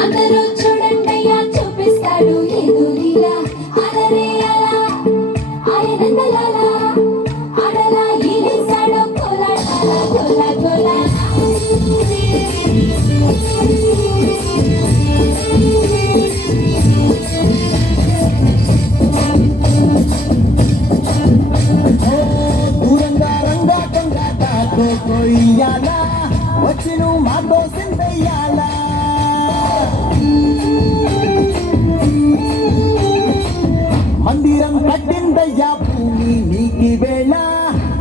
అందరూ చూడండయ్యా చూపిస్తాడు ఏదో లీలా అలరే అలా ఆయనందలాల ఆడలా ఈలేసాడో కోలాటాల కోలా కోలా వచ్చిను మాతో సిందయ్యాలా మందిరం కట్టిందయ్యా భూమి నీకి వేళ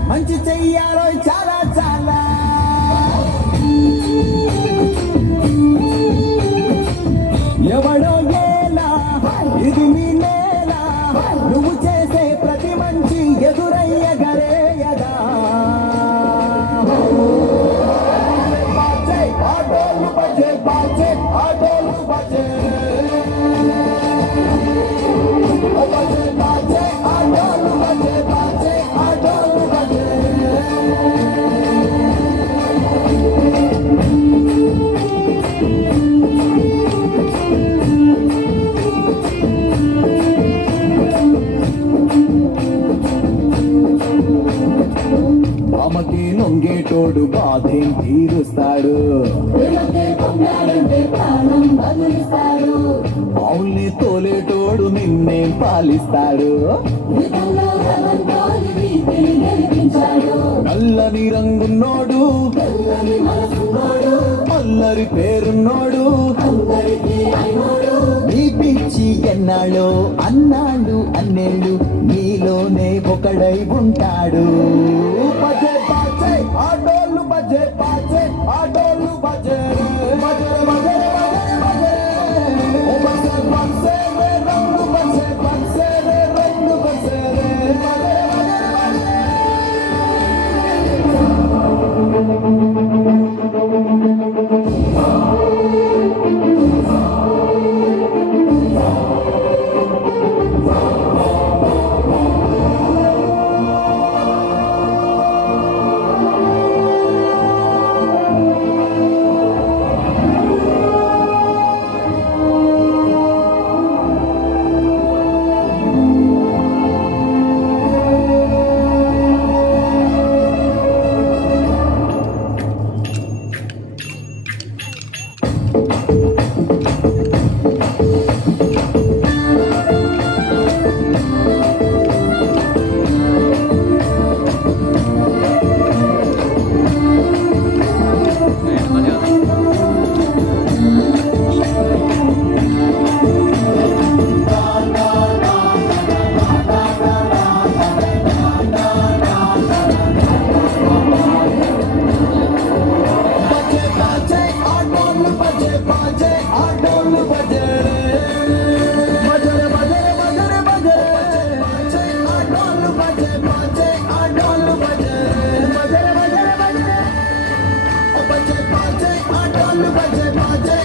మంచి చెయ్యాలో చాలా చాలా ఎవడో ఏలా ఇది నీ నేల నువ్వు చేసే ప్రతి మంచి ఎదురయ్యగరేయగా ఆటోలు బజే బాజే ఆటోలు బజే బజే బాజే ఆటోలు బజే బాజే ఆటోలు బజే అమ్మకి లొంగేటోడు బాధేం తీరుస్తాడు అవుల్ని తోలేటోడు నిన్నే పాలిస్తాడు నల్లని రంగున్నోడు అల్లరి పేరున్నోడు నీ పిచ్చి ఎన్నాళ్ళు అన్నాళ్ళు అన్నేళ్ళు నీలోనే ఒకడై ఉంటాడు బజే బాజే ఆటోలు బజే బాజే ఆటోలు బజే బజే బజే బజే బజే బజే రంగు బజే బజే రంగు బజే బజే ఆటోలు బజే బాజే